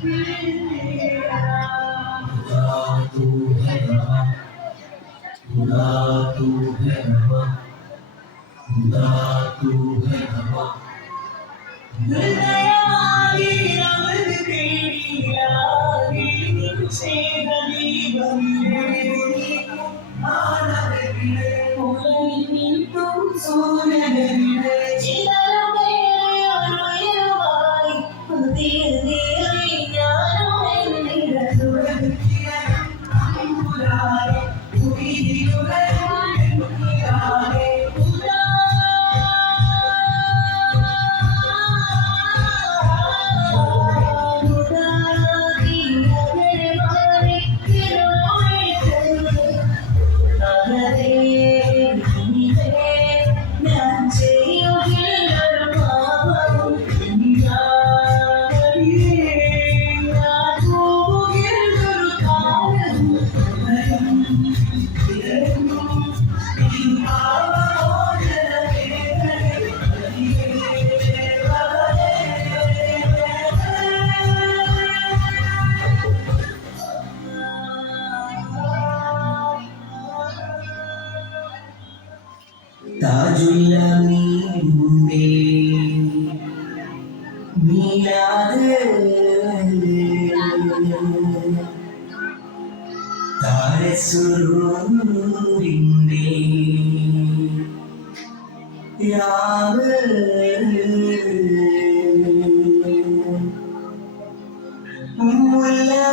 तू है रहा, खुदा तू है रहा, खुदा तू है रहा। हृदयमागे अमर तेरी से गली बंदे मानव गिरे उलई तुम सूरज गिरे चिदर मेरे अनुयवाई दिल दिल ज्ञान में निरसुर अंकुराए पूरी दिलुरे अंकुराए ताजुल मुंडे मिलाद तारे सुरूरिंदे याव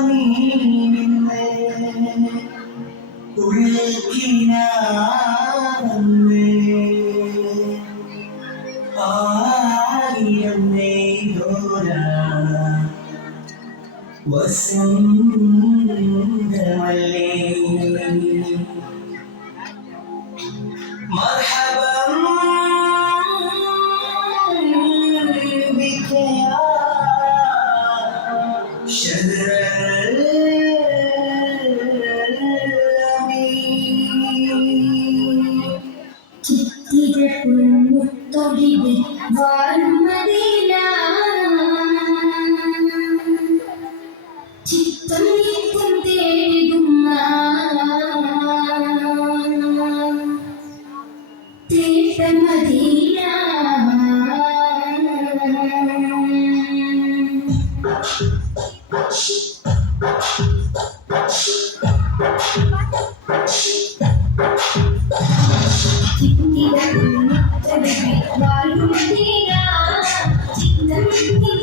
मुल्लमीनिंदे उल्किनावंदे ആയിരം നെയ്തോര വസന്തമല്ലേ മർഹബൻ ബിക യാ ശദ്റൽ അമീൻ ചിത്തിരപ്പുമുത്തൊടിവ് വാഴും മദീന ചിത്തം നിത്യം തേടുന്ന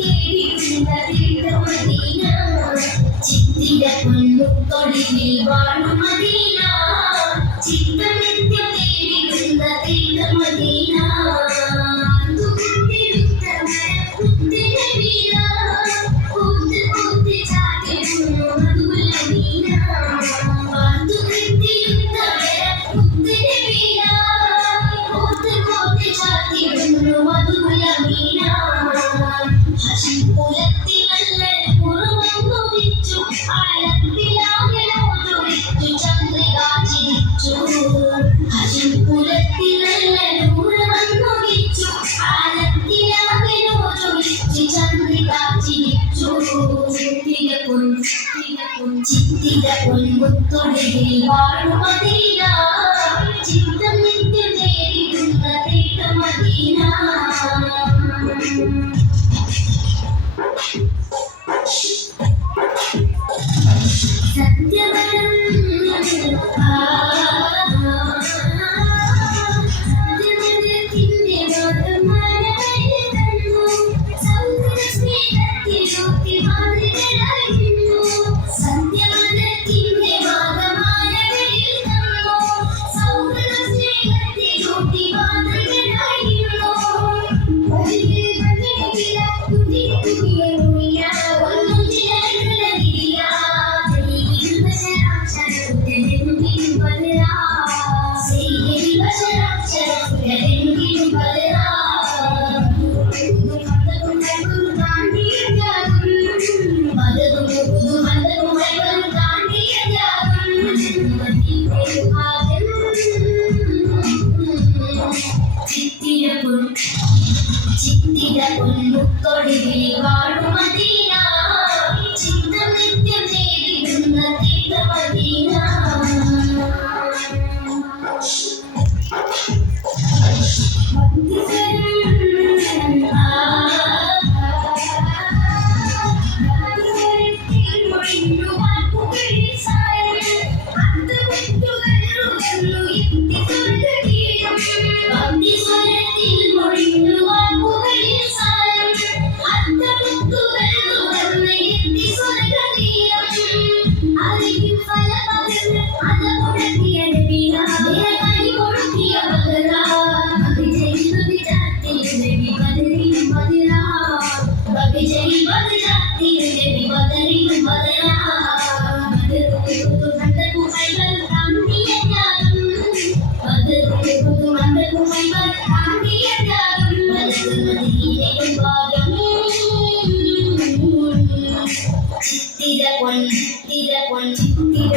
തേട്ട മദീന ചിത്തിരപ്പൊന്നുതൊടിവിൽ വാഴും മദീന ചിത്തം നിത്യം തേടിടുന്ന തീർത്ഥ മദീന ചിത്തിരപ്പൊന്നുതൊടിവിൽ വാഴും മദീന ചിത്തം നിത്യം തേടിടുന്ന തീർത്ഥ മദീന സത്യവനം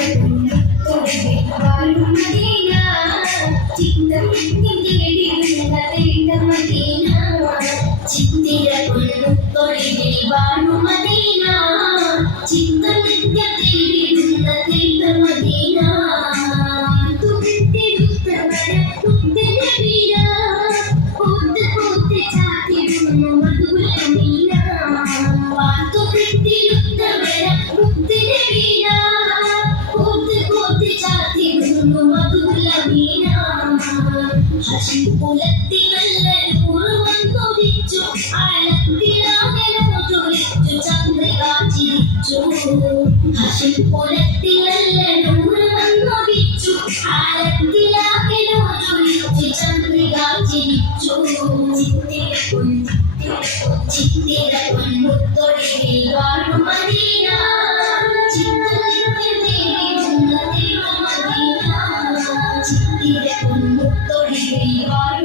പൊൻതൊടുവിൽ വാഴും മദീന ചിത്തം തേടിയുള്ള തേട്ട മദീന ചിത്തിര പൊൻതൊടുവിൽ വാഴും മദീന ചിത്തം തേടിയുള്ള തേട്ട മദീന തുകത്തിരുത്തവര മുത്തന വീര പൂത്ത് പൂത്ത് ചാത്തിടുന്നു മധുരമീന തുകത്തിരുത്തവര മുത്തന വീര പൂത്ത് പൂത്ത് ചാത്തിടുന്നു മധുരമീന ഹഷികുലത്തി നല്ല നൂറുവൻ കൊതിച്ചു ആലത്തിലാകലോ ചൊലിച്ചു ചന്ദ്രിക ചിരിച്ചു ഹഷികുലത്തി നല്ല നൂറുവൻ കൊതിച്ചു ആലത്തിലാകലോ ചൊലിച്ചു ചന്ദ്രിക ചിരിച്ചു ചിത്തിര പൊൻമുത്തൊടിയിൽ വാഴും മദീന ചിത്തത്തിൽ തേടിയുള്ള ദൈവമദീന ചിത്തിര പൊൻമുത്തൊടിയിൽ വാഴും